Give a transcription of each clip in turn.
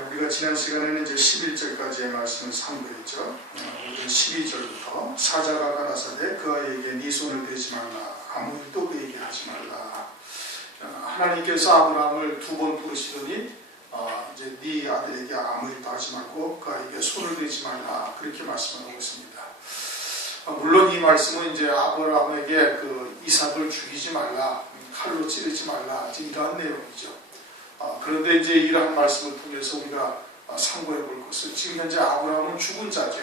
우리가 지난 시간에는 이제 11절까지의 말씀을 상고했죠. 오늘 12절부터 사자가 가라사대 그 아이에게 네 손을 대지 말라 아무 일도 그에게 하지 말라. 하나님께서 아브라함을 두 번 부르시더니 이제 네 아들에게 아무 일도 하지 말고 그 아이에게 손을 대지 말라 그렇게 말씀하고 있습니다. 물론 이 말씀은 이제 아브라함에게 그 이삭을 죽이지 말라, 칼로 찌르지 말라 이러한 내용이죠. 그런데 이제 이러한 말씀을 통해서 우리가 상고해 볼 것은 지금 현재 아브라함은 죽은 자죠.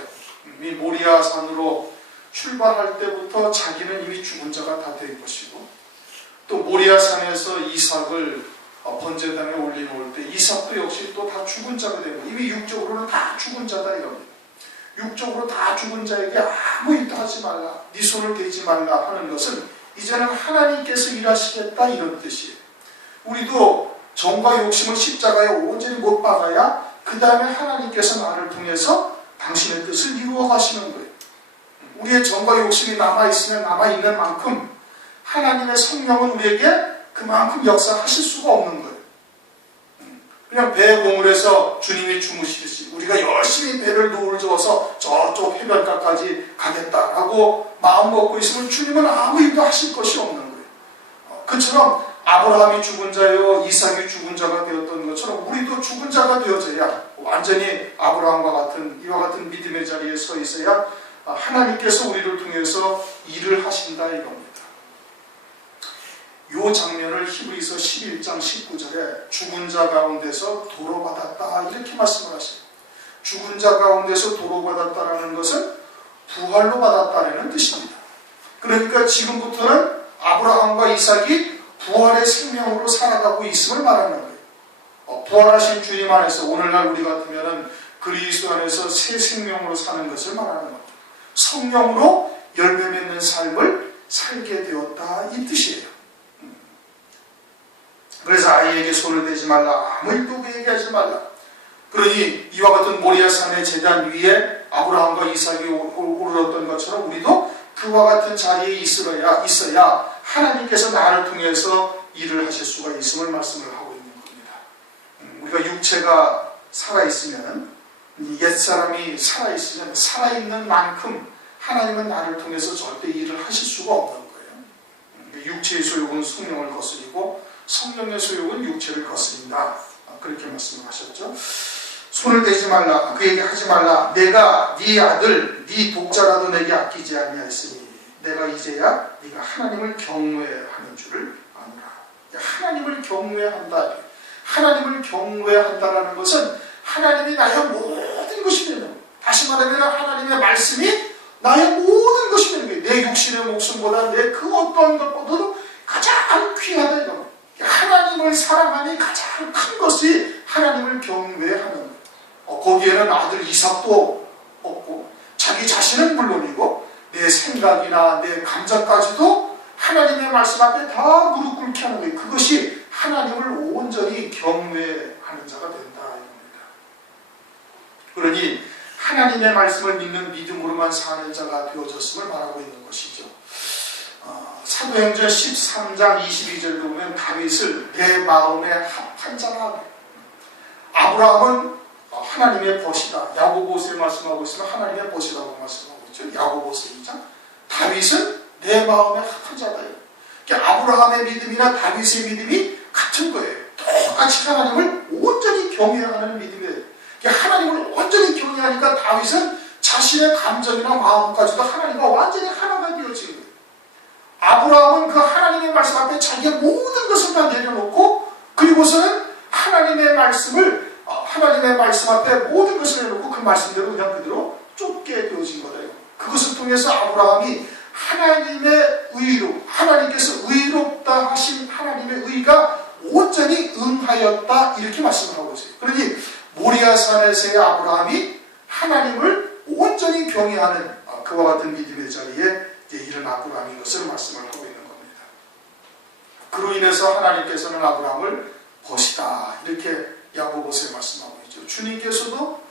이 모리아 산으로 출발할 때부터 자기는 이미 죽은 자가 다 된 것이고, 또 모리아 산에서 이삭을 번제단에 올려놓을 때 이삭도 역시 또 다 죽은 자가 되고, 이미 육적으로는 다 죽은 자다 이겁니다. 육적으로 다 죽은 자에게 아무 일도 하지 말라, 네 손을 대지 말라 하는 것은 이제는 하나님께서 일하시겠다 이런 뜻이에요. 우리도 정과 욕심을 십자가에 온전히 못 박아야 그 다음에 하나님께서 나를 통해서 당신의 뜻을 이루어 가시는 거예요. 우리의 정과 욕심이 남아있으면 남아있는 만큼 하나님의 성령은 우리에게 그만큼 역사하실 수가 없는 거예요. 그냥 배 고물에서 주님이 주무시듯이 우리가 열심히 배를 누울져서 저쪽 해변가까지 가겠다라고 마음 먹고 있으면 주님은 아무 일도 하실 것이 없는 거예요. 그처럼 아브라함이 죽은 자요 이삭이 죽은 자가 되었던 것처럼 우리도 죽은 자가 되어져야 완전히 아브라함과 같은 이와 같은 믿음의 자리에 서 있어야 하나님께서 우리를 통해서 일을 하신다 이겁니다. 이 장면을 히브리서 11장 19절에 죽은 자 가운데서 도로받았다 이렇게 말씀을 하십니다. 죽은 자 가운데서 도로받았다라는 것은 부활로 받았다는 뜻입니다. 그러니까 지금부터는 아브라함과 이삭이 부활의 생명으로 살아가고 있음을 말하는 거예요. 부활하신 주님 안에서 오늘날 우리 같으면 그리스도 안에서 새 생명으로 사는 것을 말하는 겁니다. 성령으로 열매 맺는 삶을 살게 되었다 이 뜻이에요. 그래서 아이에게 손을 대지 말라 아무 일도 그에게 하지 말라. 그러니 이와 같은 모리아산의 제단 위에 아브라함과 이삭이 오르렀던 것처럼 우리도 그와 같은 자리에 있어야 하나님께서 나를 통해서 일을 하실 수가 있음을 말씀을 하고 있는 겁니다. 우리가 육체가 살아있으면, 옛사람이 살아있으면 살아있는 만큼 하나님은 나를 통해서 절대 일을 하실 수가 없는 거예요. 육체의 소욕은 성령을 거스리고 성령의 소욕은 육체를 거스린다. 그렇게 말씀을 하셨죠. 손을 대지 말라, 그에게 하지 말라. 내가 네 아들, 네 독자라도 내게 아끼지 아니하였으니 내가 이제야 네가 하나님을 경외하는 줄을 아노라. 하나님을 경외한다. 하나님을 경외한다라는 것은 하나님이 나의 모든 것이 되는 거예요. 다시 말하면 하나님의 말씀이 나의 모든 것이 되는 거예요. 내 육신의 목숨보다 내 그 어떤 것보다도 가장 귀하다 이거. 하나님을 사랑하니 가장 큰 것이 하나님을 경외하는 거예요. 거기에는 아들 이삭도 없고 자기 자신은 물론이고 내 생각이나 내 감정까지도 하나님의 말씀 앞에 다 무릎 꿇게 하는 거예요. 그것이 하나님을 온전히 경외하는 자가 된다 이겁니다. 그러니 하나님의 말씀을 믿는 믿음으로만 사는 자가 되어졌음을 말하고 있는 것이죠. 사도행전 13장 22절도 보면 다윗을 내 마음에 합한 자라. 아브라함은 하나님의 벗이다. 야고보서에 말씀하고 있으면 하나님의 벗이라고 말씀하고 있죠. 야고보서 2장. 다윗은 내 마음에 합한 자다. 그러니까 아브라함의 믿음이나 다윗의 믿음이 같은 거예요. 똑같이 하나님을 온전히 경외하는 믿음이에요. 그러니까 하나님을 온전히 경외하니까 다윗은 자신의 감정이나 마음까지도 하나님과 완전히 하나가 되어지는 거예요. 아브라함은 그 하나님의 말씀 앞에 자기의 모든 것을 다 내려놓고 그리고서는 하나님의 말씀 앞에 모든 것을 내놓고 그 말씀대로 그냥 그대로 쫓게 되어진 거다. 그것을 통해서 아브라함이 하나님의 의로, 하나님께서 의롭다 하신 하나님의 의가 온전히 응하였다 이렇게 말씀을 하고 있어요. 그러니 모리아산에서의 아브라함이 하나님을 온전히 경외하는 그와 같은 믿음의 자리에 이런 아브라함인 것을 말씀을 하고 있는 겁니다. 그로 인해서 하나님께서는 아브라함을 벗이다 이렇게 야고보서에 말씀하고 있죠. 주님께서도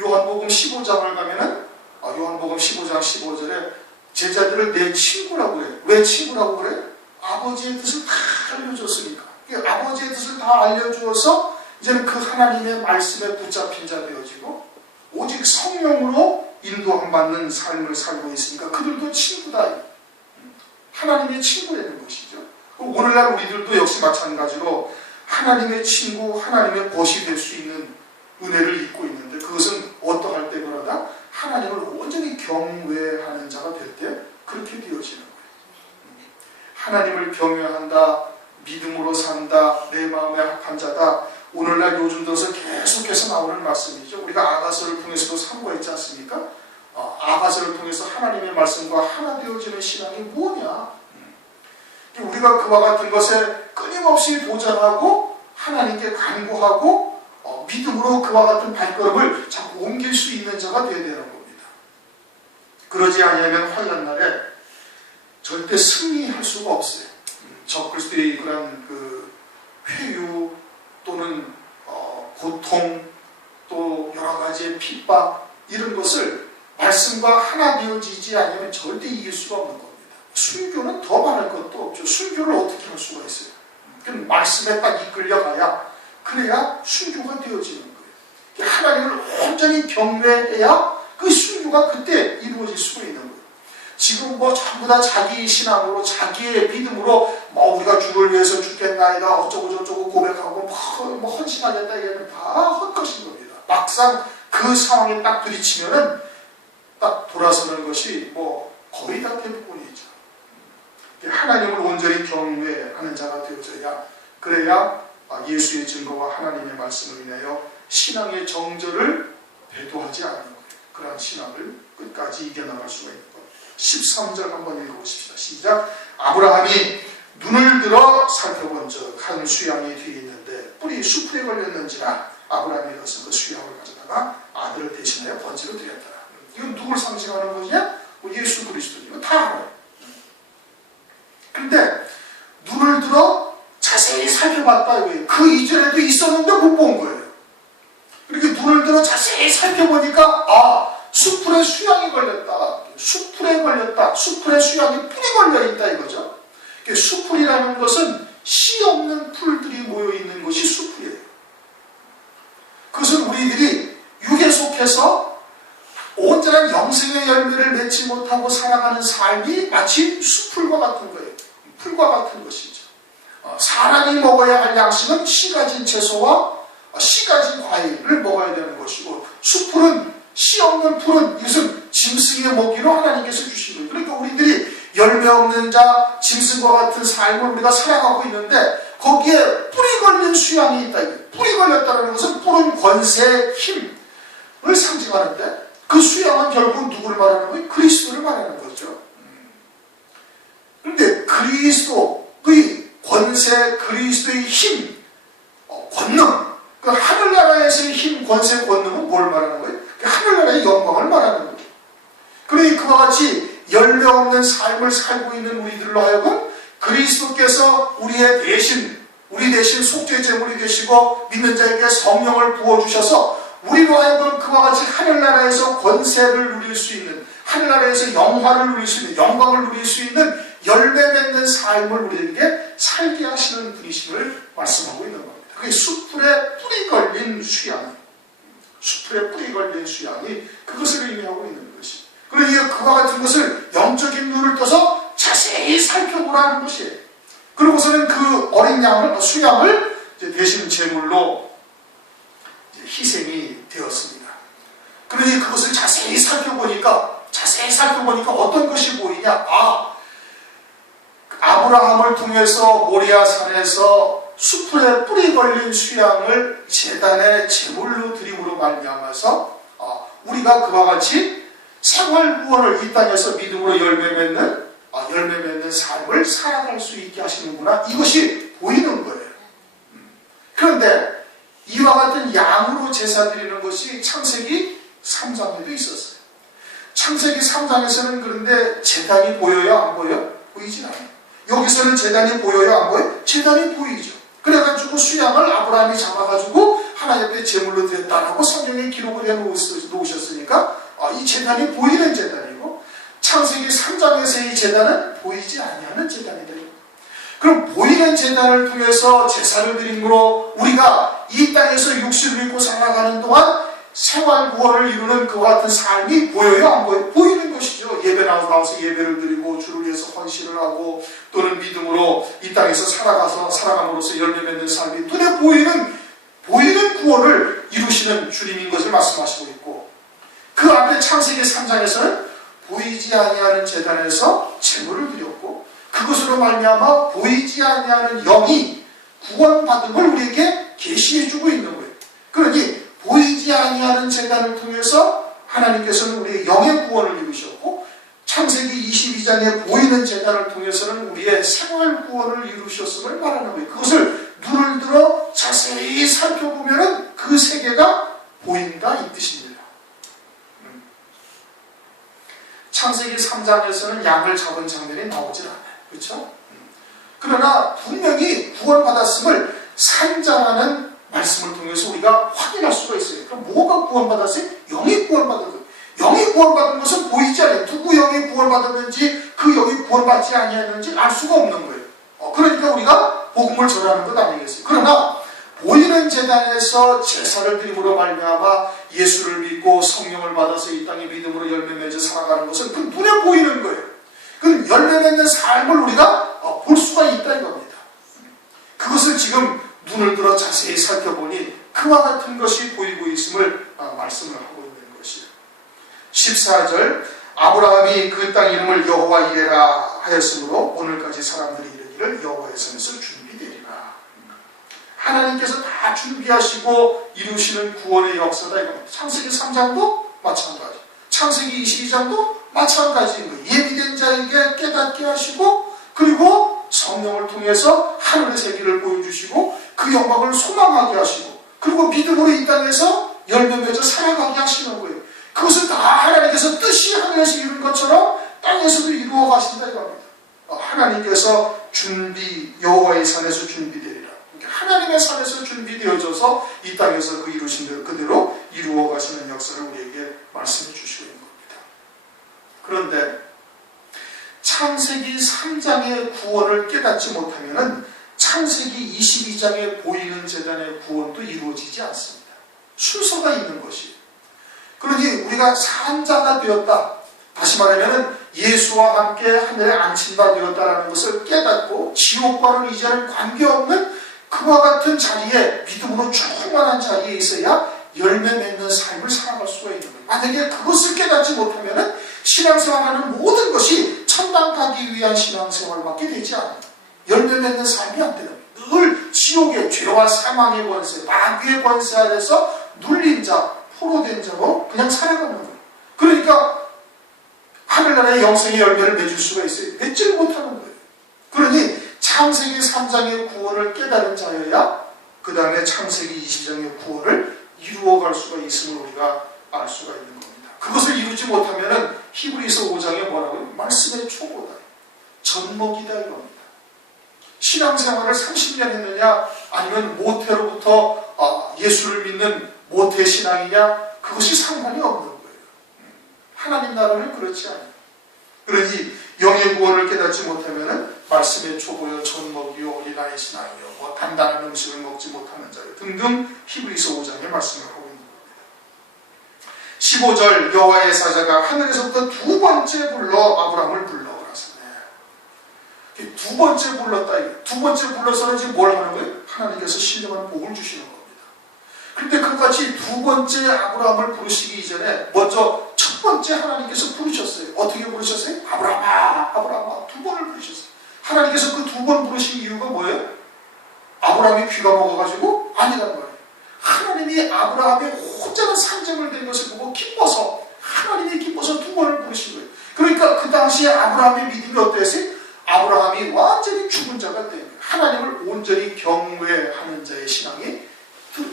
요한복음 15장을 가면은 요한복음 15장 15절에 제자들을 내 친구라고 그래. 왜 친구라고 그래? 아버지의 뜻을 다 알려줬으니까. 아버지의 뜻을 다 알려주어서 이제는 그 하나님의 말씀에 붙잡힌 자 되어지고 오직 성령으로 인도함 받는 삶을 살고 있으니까 그들도 친구다. 하나님의 친구라는 것이죠. 오늘날 우리들도 역시 마찬가지로 하나님의 친구, 하나님의 벗이 될 수 있는 은혜를 입고 있는데 그것은 어떠할 때 그러다 하나님을 온전히 경외하는 자가 될 때 그렇게 되어지는 거예요. 하나님을 경외한다, 믿음으로 산다, 내 마음에 합한 자다. 오늘날 요즘 들어서 계속해서 나오는 말씀이죠. 우리가 아가서를 통해서도 상고했지 않습니까? 아가서를 통해서 하나님의 말씀과 하나 되어지는 신앙이 뭐냐? 우리가 그와 같은 것에 끊임없이 도전하고 하나님께 간구하고 믿음으로 그와 같은 발걸음을 자꾸 옮길 수 있는 자가 되어야 되는 겁니다. 그러지 아니하면 환난날에 절대 승리할 수가 없어요. 적그리스도의 그런 그 회유 또는 고통 또 여러 가지의 핍박 이런 것을 말씀과 하나 되어지지 않으면 절대 이길 수가 없는 겁니다. 순교는 더 말할 것도 없죠. 순교를 어떻게 할 수가 있어요? 그럼 말씀에 딱 이끌려가야 그래야 순교가 되어지는 거예요. 하나님을 온전히 경외해야 그 순교가 그때 이루어질 수가 있는 거예요. 지금 뭐 전부 다 자기 신앙으로 자기의 믿음으로 뭐 우리가 주를 위해서 죽겠나이다 어쩌고 저쩌고 고백하고 뭐 헌신하겠다 이게는 다 헛것인 겁니다. 막상 그 상황에 딱 부딪히면은 딱 돌아서는 것이 뭐 거의 다 대부분이죠. 하나님을 온전히 경외하는 자가 되어져야 그래야 예수의 증거와 하나님의 말씀을 인하여 신앙의 정절을 배도하지 않는 거예요. 그러한 신앙을 끝까지 이겨나갈 수가 있는 거예요. 13절 한번 읽어보십시다. 시작. 아브라함이 눈을 들어 살펴본 적 한 수양이 뒤에 있는데 뿔이 수풀에 걸렸는지라 아브라함이 가서 그 수양을 가져다가 아들을 대신하여 번지로 드렸다. 이건 누굴 상징하는 거냐? 예수 그리스도. 이거 다 알아요. 근데 눈을 들어 자세히 살펴봤다. 그 이전에도 있었는데 못 본 거예요. 이렇게 눈을 들어 자세히 살펴보니까 수풀에 수양이 걸렸다. 수풀에 걸렸다. 수풀에 수양이 뿔이 걸려있다 이거죠. 수풀이라는 것은 씨 없는 풀들이 모여있는 것이 수풀이에요. 그것은 우리들이 육에 속해서 온전한 영생의 열매를 맺지 못하고 살아가는 삶이 마치 수풀과 같은 거예요. 풀과 같은 것이죠. 사람이 먹어야 할 양식은 씨 가진 채소와 씨 가진 과일을 먹어야 되는 것이고 수풀은 씨 없는 풀은 이것은 짐승의 먹이로 하나님께서 주신 거예요. 그러니까 우리들이 열매 없는 자, 짐승과 같은 삶을 우리가 살아가고 있는데 거기에 뿔이 걸린 수양이 있다. 뿔이 걸렸다는 것은 뿔은 권세, 힘을 상징하는데 그 수양은 결국 누구를 말하는 거예요? 그리스도를 말하는 거죠. 그런데 그리스도의 권세, 그리스도의 힘, 권능, 그 하늘나라에서의 힘, 권세, 권능은 뭘 말하는 거예요? 그 하늘나라의 영광을 말하는 거예요. 그러니 그와 같이 열매 없는 삶을 살고 있는 우리들로 하여금 그리스도께서 우리 대신 속죄 제물이 되시고 믿는 자에게 성령을 부어주셔서 우리로 하여금 그와 같이 하늘나라에서 권세를 누릴 수 있는, 하늘나라에서 영화를 누릴 수 있는, 영광을 누릴 수 있는 열매 맺는 삶을 우리에게 살게 하시는 분이심을 말씀하고 있는 겁니다. 그게 수풀에 뿌리 걸린 수양, 수풀에 뿌리 걸린 수양이 그것을 의미하고 있는 것이. 그러니 그와 같은 것을 영적인 눈을 떠서 자세히 살펴보라는 것이에요. 그러고서는 그 어린 양을, 수양을 대신 제물로 희생이 되었습니다. 그러니 그것을 자세히 살펴보니까 어떤 것이 보이냐? 아브라함을 통해서 모리아산에서 수풀에 뿌리 걸린 수양을 제단의 제물로 드림으로 말미암아서 우리가 그와 같이 생활 구원을 이 땅에서 믿음으로 열매 맺는 삶을 살아갈 수 있게 하시는구나. 이것이 보이는 거예요. 그런데 이와 같은 양으로 제사 드리는 것이 창세기 3장에도 있었어요. 창세기 3장에서는 그런데 제단이 보여요? 안 보여요? 보이진 않아요. 여기서는 제단이 보여요? 안 보여요? 제단이 보이죠. 그래가지고 수양을 아브라함이 잡아가지고 하나님 앞에 제물로 드렸다라고 성경에 기록을 해놓으셨으니까 이 제단이 보이는 제단이고 창세기 3장에서의 제단은 보이지 아니하는 제단이다. 그럼 보이는 제단을 통해서 제사를 드림으로 우리가 이 땅에서 육신을 입고 살아가는 동안 생활 구원을 이루는 그와 같은 삶이 보여요? 안 보여요? 보이는 것이죠. 예배 나와서 예배를 드리고 주를 위해서 헌신을 하고 또는 믿음으로 이 땅에서 살아감으로써 열매 맺는 삶이 눈에 보이는 구원을 이루시는 주님인 것을 말씀하시고 있고, 그 앞에 창세기 3장에서는 보이지 아니하는 제단에서 제물을 드렸고 그것으로 말미암아 보이지 아니하는 영이 구원받음을 우리에게 계시해주고 있는 거예요. 그러니 보이지 아니하는 제단을 통해서 하나님께서는 우리의 영의 구원을 이루셨고, 창세기 22장에 보이는 제단을 통해서는 우리의 생활 구원을 이루셨음을 말하는 거예요. 그것을 눈을 들어 자세히 살펴보면 그 세계가 보인다 이 뜻입니다. 창세기 3장에서는 양을 잡은 장면이 나오질 않아요. 그렇죠? 그러나 분명히 구원받았음을 산자라는 말씀을 통해서 우리가 확인할 수가 있어요. 그럼 뭐가 구원받았어요? 영이 구원받은 거예요. 영이 구원받은 것은 보이지 않아요. 누구 영이 구원받았는지 그 영이 구원받지 아니하는지 알 수가 없는 거예요. 그러니까 우리가 복음을 전하는 것 아니겠어요? 그러나 보이는 제단에서 제사를 드림으로 말미암아 예수를 믿고 성령을 받아서 이 땅의 믿음으로 열매 맺어 살아가는 것은 그 눈에 보이는 거예요. 그 열매 맺는 삶을 우리가 볼 수가 있다 이겁니다. 그것을 지금 눈을 들어 자세히 살펴보니 그와 같은 것이 보이고 있음을 말씀을 하고 있는 것이에요. 14절 아브라함이 그 땅 이름을 여호와 이레라 하였으므로 오늘까지 사람들이 이르기를 여호와의 산에서 준비되리라. 하나님께서 다 준비하시고 이루시는 구원의 역사다 이겁니다. 창세기 3장도 마찬가지, 창세기 22장도 마찬가지인 거예요. 예비된 자에게 깨닫게 하시고 그리고 성령을 통해서 하늘의 세계를 보여주시고 그 영광을 소망하게 하시고 그리고 믿음으로 이 땅에서 열매 맺어 살아가게 하시는 거예요. 그것을 다 하나님께서 뜻이 하늘에서 이룬 것처럼 땅에서도 이루어 가신다 이겁니다. 하나님께서 여호와의 산에서 준비되리라. 하나님의 산에서 준비되어져서 이 땅에서 그 이루신 대로 그대로 이루어 가시는 역사를 우리에게 말씀해 주시고 있는 겁니다. 그런데 창세기 3장의 구원을 깨닫지 못하면 창세기 22장에 보이는 제단의 구원도 이루어지지 않습니다. 순서가 있는 것이에요. 그러니 우리가 산자가 되었다, 다시 말하면 예수와 함께 하늘에 앉힌 바 되었다라는 것을 깨닫고 지옥과는 이제는 관계없는 그와 같은 자리에, 믿음으로 충만한 자리에 있어야 열매 맺는 삶을 살아갈 수가 있는 거예요. 만약에 그것을 깨닫지 못하면 신앙생활하는 모든 것이 천당 가기 위한 신앙생활밖에 되지 않아요. 열매 맺는 삶이 안 되는 거예요. 늘 지옥의 죄와 사망의 권세, 마귀의 권세 아래서 눌린 자, 포로된 자로 그냥 살아가는 거예요. 그러니까 하늘나라의 영생의 열매를 맺을 수가 있어요. 맺지를 못하는 거예요. 그러니 창세기 3장의 구원을 깨달은 자여야 그 다음에 창세기 22장의 구원을 이루어갈 수가 있음을 우리가 알 수가 있는 겁니다. 그것을 이루지 못하면 히브리서 5장에 뭐라고요? 말씀의 초보다, 젖먹이다 이겁니다. 신앙생활을 30년 했느냐 아니면 모태로부터 예수를 믿는 모태 신앙이냐, 그것이 상관이 없는 거예요. 하나님 나라는 그렇지 않아요. 그러니 영의 구원을 깨닫지 못하면 말씀의 초보여, 젖먹이요, 어린아이 신앙이요, 단단한 음식을 먹지 못하는 자요 등등 히브리서 5장에 말씀을 하고 있는 겁니다. 15절 여호와의 사자가 하늘에서부터 두 번째 불러 아브라함을 불러오라 하시네. 두 번째 불렀다. 두 번째 불러서는 지금 뭘 하는 거예요? 하나님께서 신령한 복을 주시는 겁니다. 그런데 그같이 두 번째 아브라함을 부르시기 이전에 먼저 첫 번째 하나님께서 부르셨어요. 어떻게 부르셨어요? 아브라함아, 아브라함아, 두 번을 부르셨어요. 하나님께서 그 두 번 부르신 이유가 뭐예요? 아브라함이 귀가 먹어가지고? 아니란 말이에요. 하나님이 아브라함의 혼자는 산정을 된 것을 보고 기뻐서, 하나님이 기뻐서 두 번을 부르신 거예요. 그러니까 그 당시에 아브라함의 믿음이 어땠어요? 아브라함이 완전히 죽은 자가 된 거예요. 하나님을 온전히 경외하는 자의 신앙이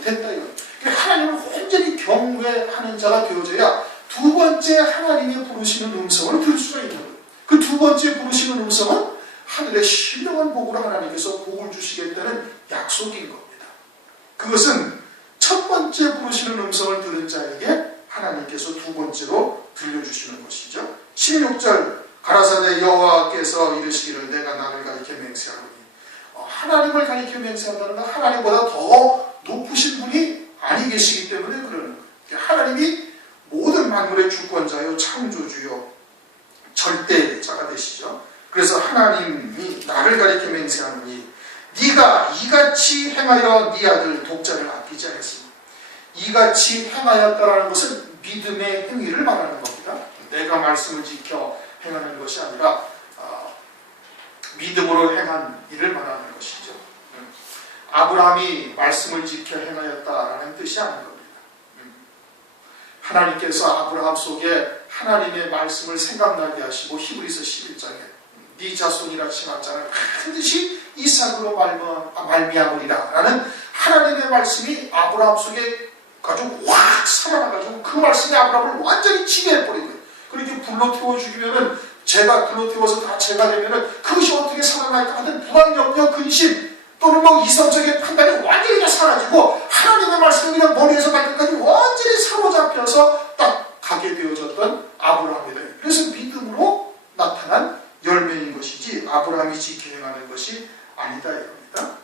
됐다 이거예요. 하나님을 온전히 경외하는 자가 되어져야 두 번째 하나님이 부르시는 음성을 들을 수가 있는 거예요. 그 두 번째 부르시는 음성은 하늘의 신령한 복으로 하나님께서 복을 주시겠다는 약속인 겁니다. 그것은 첫 번째 부르시는 음성을 들은 자에게 하나님께서 두 번째로 들려주시는 것이죠. 16절 가라사대 여호와께서 이르시기를 내가 나를 가리켜 맹세하노니 하나님을 가리켜 맹세한다는 건 하나님보다 더 높으신 분이 아니 계시기 때문에 그러는 거예요. 하나님이 모든 만물의 주권자요, 창조주요, 절대자가 되시죠. 그래서 하나님이 나를 가리켜 맹세하노니 네가 이같이 행하여 네 아들 독자를 아끼지 않았으니, 이같이 행하였다라는 것은 믿음의 행위를 말하는 겁니다. 내가 말씀을 지켜 행하는 것이 아니라 믿음으로 행한 일을 말하는 것이죠. 아브라함이 말씀을 지켜 행하였다라는 뜻이 아닌 겁니다. 하나님께서 아브라함 속에 하나님의 말씀을 생각나게 하시고 히브리서 11장에 네 자손이라 칭한 자는 반드시 이삭으로 말미암으리라 라는 하나님의 말씀이 아브라함 속에 아주 확 살아나가지고 그 말씀이 아브라함을 완전히 지배해버린 거예요. 그렇게 불로 태워 죽이면은, 죄가 불로 태워서 다 죄가 되면은 그것이 어떻게 살아날까 하는 불안, 염려, 근심 또는 이성적인 판단이 완전히 다 사라지고 하나님의 말씀이 그냥 머리에서 발끝까지 완전히 사로잡혀서 딱 가게 되어졌던 아브라함이다. 그래서 믿음으로 나타난 열매인 것이지 아브라함이 지켜 행하는 것이 아니다 이겁니다.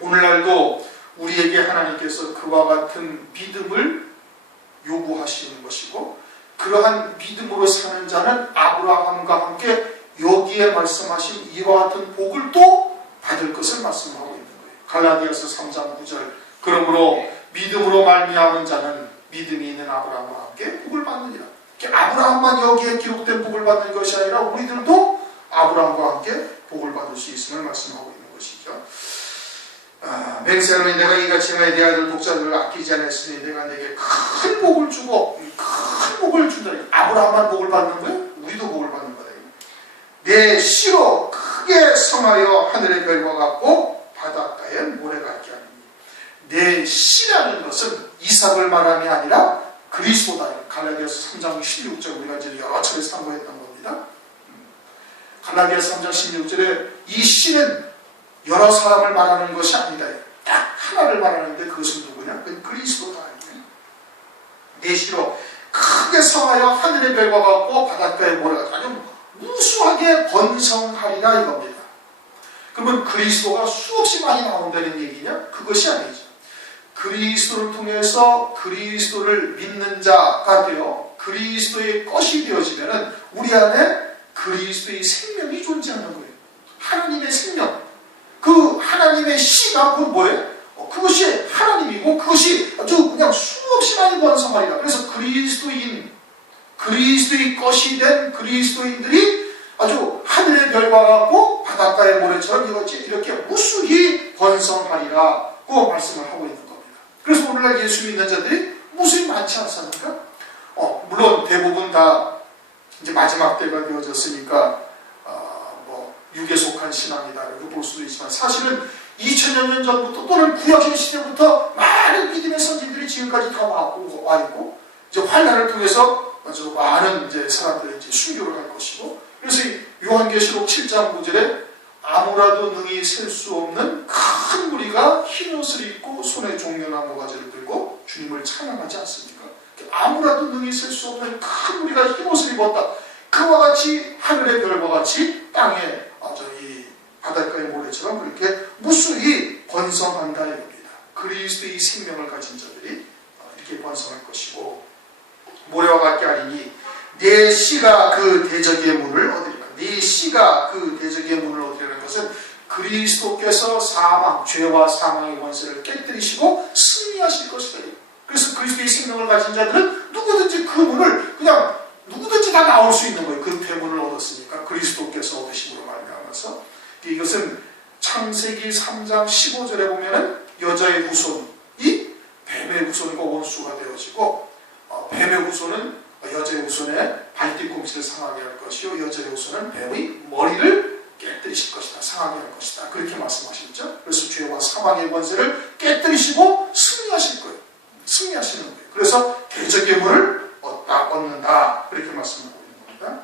오늘날도 우리에게 하나님께서 그와 같은 믿음을 요구하시는 것이고, 그러한 믿음으로 사는 자는 아브라함과 함께 여기에 말씀하신 이와 같은 복을 또 받을 것을 말씀하고 있는 거예요. 갈라디아서 3장 9절 그러므로 믿음으로 말미암은 자는 믿음이 있는 아브라함과 함께 복을 받느니라. 아브라함만 여기에 기록된 복을 받는 것이 아니라 우리들도 아브라함과 함께 복을 받을 수 있음을 말씀하고 있는 것이죠. 맹세하노니 내가 이같이 행하여 내 아들 독자들을 아끼지 않았으니 내가 내게 큰 복을 주고 큰 복을 준다. 아브라함만 복을 받는 거예요? 우리도 복을 받는 거다. 내 씨로 크게 성하여 하늘의 별과 같고 바닷가에 모래 같게 하느니. 내 씨라는 것은 이삭을 말함이 아니라 그리스도다. 갈라디아서 3장 16절 우리가 이제 여러 차례 상고했던 겁니다. 갈라디아서 3장 16절에 이 씨는 여러 사람을 말하는 것이 아니다. 딱 하나를 말하는데 그것은 누구냐? 그건 그리스도다. 내 씨로 크게 성하여 하늘의 별과 같고 바닷가의 모래가 같고 아주 무수하게 번성하리라 이겁니다. 그러면 그리스도가 수없이 많이 나온다는 얘기냐? 그것이 아니죠. 그리스도를 통해서 그리스도를 믿는 자가 되어 그리스도의 것이 되어지면 우리 안에 그리스도의 생명이 존재하는 거예요. 하나님의 생명. 그 하나님의 씨가 그건 뭐예요? 그것이 하나님이고 그것이 아주 그냥 수없이 많이 번성하리라. 그래서 그리스도의 것이 된 그리스도인들이 아주 하늘의 별과 같고 바닷가의 모래처럼 이렇게 무수히 번성하리라고 말씀을 하고 있는 겁니다. 그래서 오늘날 예수 믿는 자들이 무수히 많지 않습니까? 물론 대부분 다 이제 마지막 때가 되어졌으니까 육에 속한 신앙이다 이렇게 볼 수도 있지만, 사실은 2000여 년 전부터 또는 구약의 시대부터 많은 믿음의 선진들이 지금까지 다 와 있고, 이제 환난을 통해서 아주 많은 이제 사람들이 이제 순교를 할 것이고, 그래서 요한계시록 7장 9절에 아무라도 능히 셀 수 없는 큰 무리가 흰 옷을 입고 손에 종려나무 가지를 들고 주님을 찬양하지 않습니까? 아무라도 능히 셀 수 없는 큰 무리가 흰 옷을 입었다. 그와 같이 하늘의 별과 같이 땅에 이 바닷가의 모래처럼 그렇게 무수히 번성한다 이겁니다. 그리스도의 생명을 가진 자들이 이렇게 번성할 것이고, 모래와 같게 하리니 내 씨가 그 대적의 문을 얻으리라. 내 씨가 그 대적의 문을 얻으리라는 것은 그리스도께서 죄와 사망의 권세를 깨뜨리시고 승리하실 것이다. 그래서 그리스도의 생명을 가진 자들은 누구든지 그 문을 그냥 누구든지 다 나올 수 있는 거예요. 그 대문을 얻었으니까 그리스도께서 얻으심으로 말미암아서. 이것은 창세기 3장 15절에 보면은 여자의 후손이 뱀의 후손과 원수가 되어지고, 뱀의 후손은 여자의 후손의 발뒤꿈치를 상하게 할 것이요 여자의 후손은 뱀의 머리를 깨뜨리실 것이다, 상하게 할 것이다, 그렇게 말씀하셨죠. 그래서 죄와 사망의 권세를 깨뜨리시고 승리하실 거예요. 승리하시는 거예요. 그래서 대적의 문을 얻는다, 그렇게 말씀하고 있는 겁니다.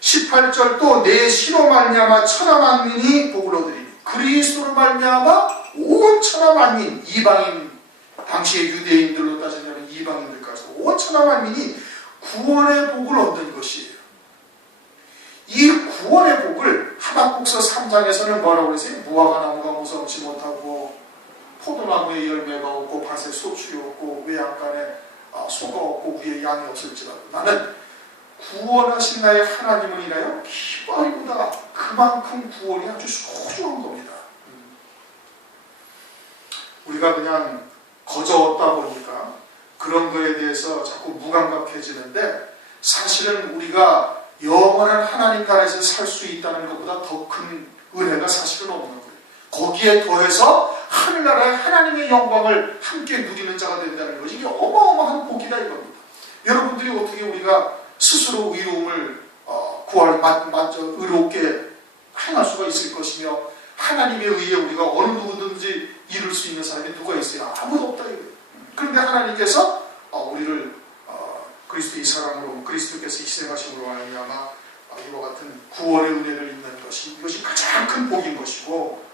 18절 또 내 씨로 말미암아 천하 만민이 복을 얻으리니. 그리스도로 말미암아 온 천하 만민, 이방인, 당시의 유대인들로 따지면 이방인들까지 온 천하 만민이 구원의 복을 얻는 것이에요. 이 구원의 복을 하박국서 3장에서는 뭐라고 그랬어요? 무화과 나무가 무성치 못하고 포도나무에 열매가 없고 밭에 소출이 없고 외양간에 소가 없고 위에 양이 없을지라도 나는 구원하신 나의 하나님은이라요 기뻐하리로다. 그만큼 구원이 아주 소중한 겁니다. 우리가 그냥 거저 얻다 보니까 그런 거에 대해서 자꾸 무감각해지는데, 사실은 우리가 영원한 하나님 나라에서 살 수 있다는 것보다 더 큰 은혜가 사실은 없는 거예요. 거기에 더해서 하늘나라의 하나님의 영광을 함께 누리는 자가 된다는 것이, 이게 어마어마한 복이다 이겁니다. 여러분들이 어떻게 우리가 스스로 의로움을 의롭게 행할 수가 있을 것이며, 하나님에 의해 우리가 어느 누구든지 이룰 수 있는 사람이 누가 있어요? 아무도 없다 이거예요. 그런데 하나님께서 우리를 그리스도의 사랑으로, 그리스도께서 희생하심으로 말미암아 이와 같은 구원의 은혜를 입는 것이, 이것이 가장 큰 복인 것이고,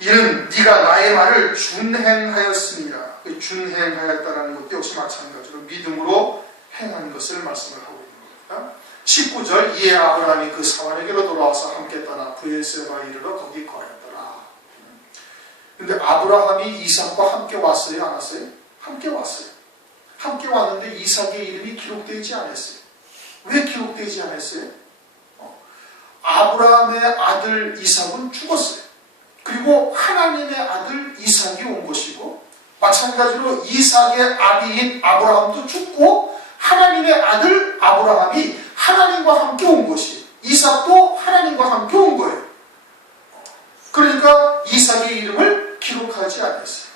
이는 네가 나의 말을 준행하였습니다. 준행하였다라는 것도 역시 마찬가지로 믿음으로 행한 것을 말씀을 하고 있는 겁니다. 19절, 이에 아브라함이 그 사환에게로 돌아와서 함께 떠나 브엘세바에 이르러 거기 거하였더라. 근데 아브라함이 이삭과 함께 왔어요? 안 왔어요? 함께 왔어요. 함께 왔는데 이삭의 이름이 기록되지 않았어요. 왜 기록되지 않았어요? 아브라함의 아들 이삭은 죽었어요. 그리고 하나님의 아들 이삭이 온 것이고, 마찬가지로 이삭의 아비인 아브라함도 죽고, 하나님의 아들 아브라함이 하나님과 함께 온 것이에요. 이삭도 하나님과 함께 온 거예요. 그러니까 이삭의 이름을 기록하지 않았어요.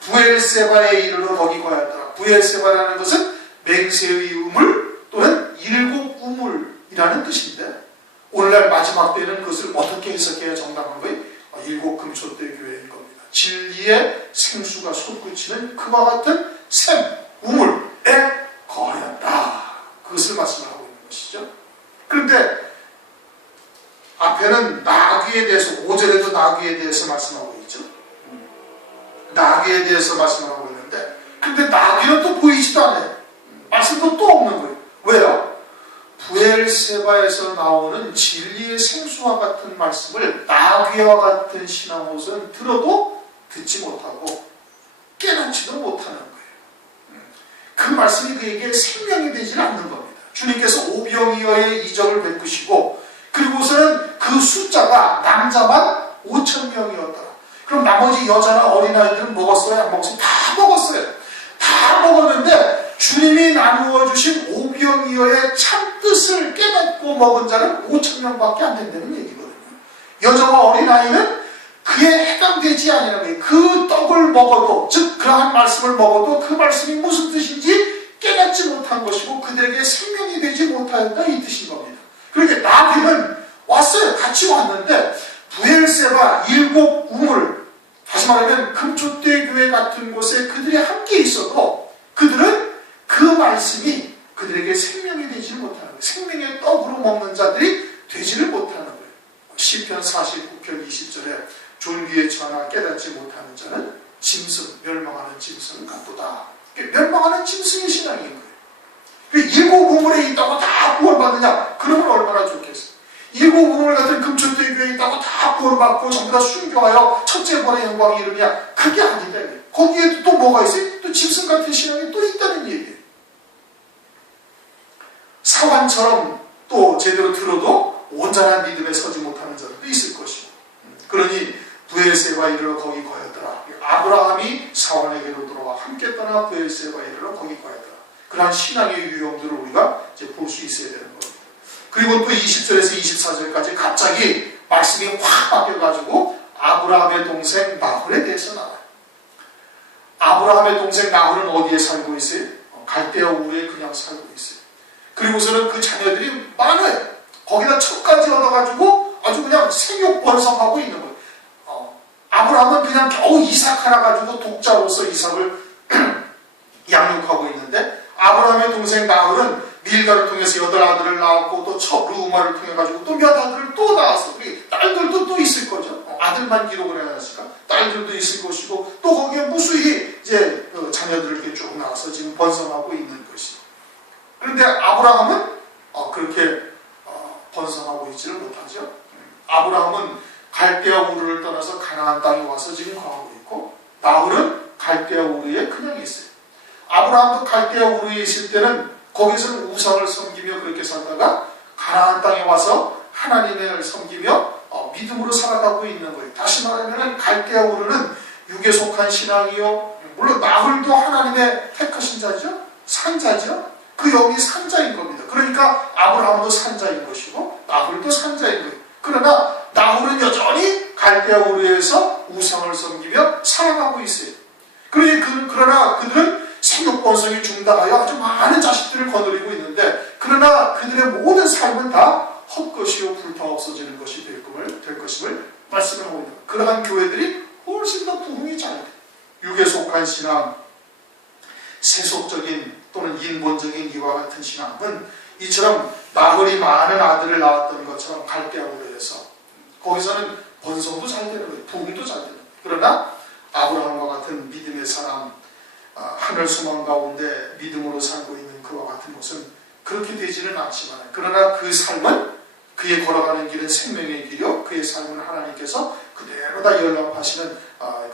브엘세바에 이르러 거기 거하였더라. 브엘세바라는 것은 맹세의 우물 또는 일곱 우물이라는 뜻인데, 오늘날 마지막 때는 그것을 어떻게 해석해야 정당한 거예요? 일곱 금초대 교회인 겁니다. 진리의 생수가 솟구치는 그와 같은 샘, 우물에 거하였다. 그것을 말씀하고 있는 것이죠. 그런데 앞에는 나귀에 대해서, 5절에도 나귀에 대해서 말씀하고 있죠. 나귀에 대해서 말씀하고 있는데, 근데 나귀는 또 보이지도 않아요. 말씀도 또 없는 거예요. 왜요? 브엘세바에서 나오는 진리의 생수와 같은 말씀을 나귀와 같은 신앙으로서는 들어도 듣지 못하고 깨닫지도 못하는 거예요. 그 말씀이 그에게 생명이 되지는 않는 겁니다. 주님께서 오병이어의 이적을 베푸시고, 그리고서는 그 숫자가 남자만 5,000명이었더라. 그럼 나머지 여자나 어린아이들은 먹었어요? 안 먹었어요? 다 먹었어요. 다 먹었는데 주님이 나누어 주신 오병이어의 참뜻을 깨닫고 먹은 자는 5,000명밖에 안 된다는 얘기거든요. 여자와 어린아이는 그에 해당되지 않는 거예요. 그 떡을 먹어도, 즉 그러한 말씀을 먹어도 그 말씀이 무슨 뜻인지 깨닫지 못한 것이고 그들에게 생명이 되지 못하였다, 이 뜻인 겁니다. 그러니까 나귀는 왔어요. 같이 왔는데 브엘세바 일곱 우물, 다시 말하면 금초대 교회 같은 곳에 그들이 함께 있어도 그들은 그 말씀이 그들에게 생명이 되지 못하는 거예요. 생명의 떡으로 먹는 자들이 되지를 못하는 거예요. 시편 49편 20절에 존귀에 처하나 깨닫지 못하는 자는 짐승, 멸망하는 짐승은 같도다. 멸망하는 짐승의 신앙인 거예요. 일곱 우물에 있다고 다 구원받느냐? 그러면 얼마나 좋겠어요. 일곱 우물 같은 금초대 교회에 있다고 다 구원받고 전부 다 순교하여 첫째 번의 영광이 이르냐? 그게 아니다. 거기에 또 뭐가 있어요? 또 짐승 같은 신앙이 또 있다는 얘기예요. 사환처럼 또 제대로 들어도 온전한 믿음에 서지 못하는 자들도 있을 것이고, 그러니 브엘세바에 이르러 거기 거하였더라. 아브라함이 사환에게로 들어와 함께 떠나 브엘세바에 이르러 거기 거하였더라. 그러한 신앙의 유형들을 우리가 이제 볼 수 있어야 되는 겁니다. 그리고 또 20절에서 24절까지 갑자기 말씀이 확 바뀌어가지고 아브라함의 동생 나홀에 대해서 나와요. 아브라함의 동생 나홀은 어디에 살고 있어요? 갈대아 우르에 그냥 살고 있어요. 그리고서는 그 자녀들이 많아요. 거기다 첩까지 얻어가지고 아주 그냥 생육 번성하고 있는 거예요. 아브라함은 그냥 겨우 이삭 하나 가지고 독자로서 이삭을 양육하고 있는데, 아브라함의 동생 나홀은 밀가를 통해서 8아들을 낳았고, 또 첩 르우마를 통해 가지고 또 몇 아들을 또 낳았어. 딸들도 또 있을 거죠. 아들만 기록을 해놨으니까 딸들도 있을 것이고, 또 거기에 무수히 이제 자녀들을 이렇게 쭉 낳아서 지금 번성하고 있는 것이. 그런데 아브라함은 그렇게 번성하고 아브라함은 갈대아 우르를 떠나서 가나안 땅에 와서 지금 거하고 있고, 나홀은 갈대아 우르에 그냥 있어요. 아브라함도 갈대아 우르에 있을 때는 거기서는 우상을 섬기며 그렇게 살다가 가나안 땅에 와서 하나님을 섬기며 믿음으로 살아가고 있는 거예요. 다시 말하면 갈대아 우르는 육에 속한 신앙이요, 물론 나홀도 하나님의 택하신 자죠, 산자죠. 그 영이 산자인 겁니다. 그러니까 아브라함도 산자인 것이고 나홀도 산자인 거예요. 그러나 나홀은 여전히 갈대아 우르에서 우상을 섬기며 살아가고 있어요. 그러나 그들은 생육 번성이 중다하여 아주 많은 자식들을 거느리고 있는데, 그러나 그들의 모든 삶은 다 헛것이요 불타 없어지는 것이 될 것임을 말씀을 하고 있는 거예요. 그러한 교회들이 훨씬 더 부흥이 잘 돼요. 육에 속한 신앙, 세속적인 또는 인본적인 이와 같은 신앙은 이처럼 나홀이 많은 아들을 낳았던 것처럼 갈대아 우르에서 거기서는 번성도 잘 되는 거예요. 부흥도 잘 되는 거예요. 그러나 아브라함과 같은 믿음의 사람, 하늘 소망 가운데 믿음으로 살고 있는 그와 같은 것은 그렇게 되지는 않지만, 그러나 그 삶은, 그의 걸어가는 길은 생명의 길이요, 그의 삶은 하나님께서 그대로 다 연락하시는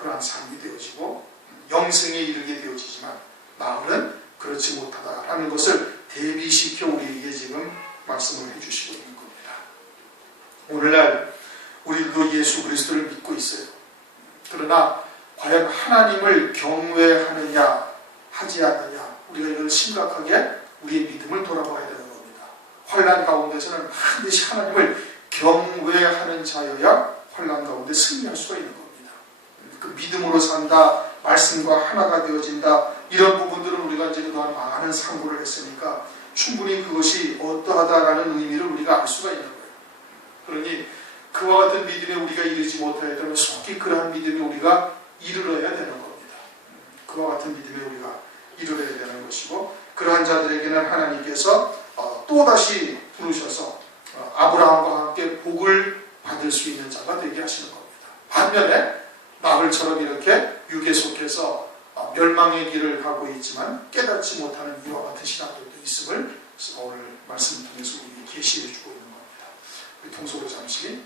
그러한 삶이 되어지고 영생에 이르게 되어지지만, 나홀은 그렇지 못하다라는 것을 대비시켜 우리에게 지금 말씀을 해주시고 있는 겁니다. 오늘날 우리도 예수 그리스도를 믿고 있어요. 그러나 과연 하나님을 경외하느냐 하지 않느냐, 우리가 이걸 심각하게 우리의 믿음을 돌아봐야 되는 겁니다. 환난 가운데서는 반드시 하나님을 경외하는 자여야 환난 가운데 승리할 수가 있는 겁니다. 그 믿음으로 산다, 말씀과 하나가 되어진다, 이런 부분들은 우리가 이제 그동안 많은 상고를 했으니까 충분히 그것이 어떠하다라는 의미를 우리가 알 수가 있는 거예요. 그러니 그와 같은 믿음에 우리가 이르지 못하였다면 속히 그러한 믿음에 우리가 이르러야 되는 겁니다. 그와 같은 믿음에 우리가 이르러야 되는 것이고, 그러한 자들에게는 하나님께서 또다시 부르셔서 아브라함과 함께 복을 받을 수 있는 자가 되게 하시는 겁니다. 반면에 나홀처럼 이렇게 육에 속해서 멸망의 길을 가고 있지만 깨닫지 못하는 이와 같은 신앙들도 있음을 오늘 말씀을 통해서 우리에게 계시해 주고 있는 겁니다. 우리 통속으로 잠시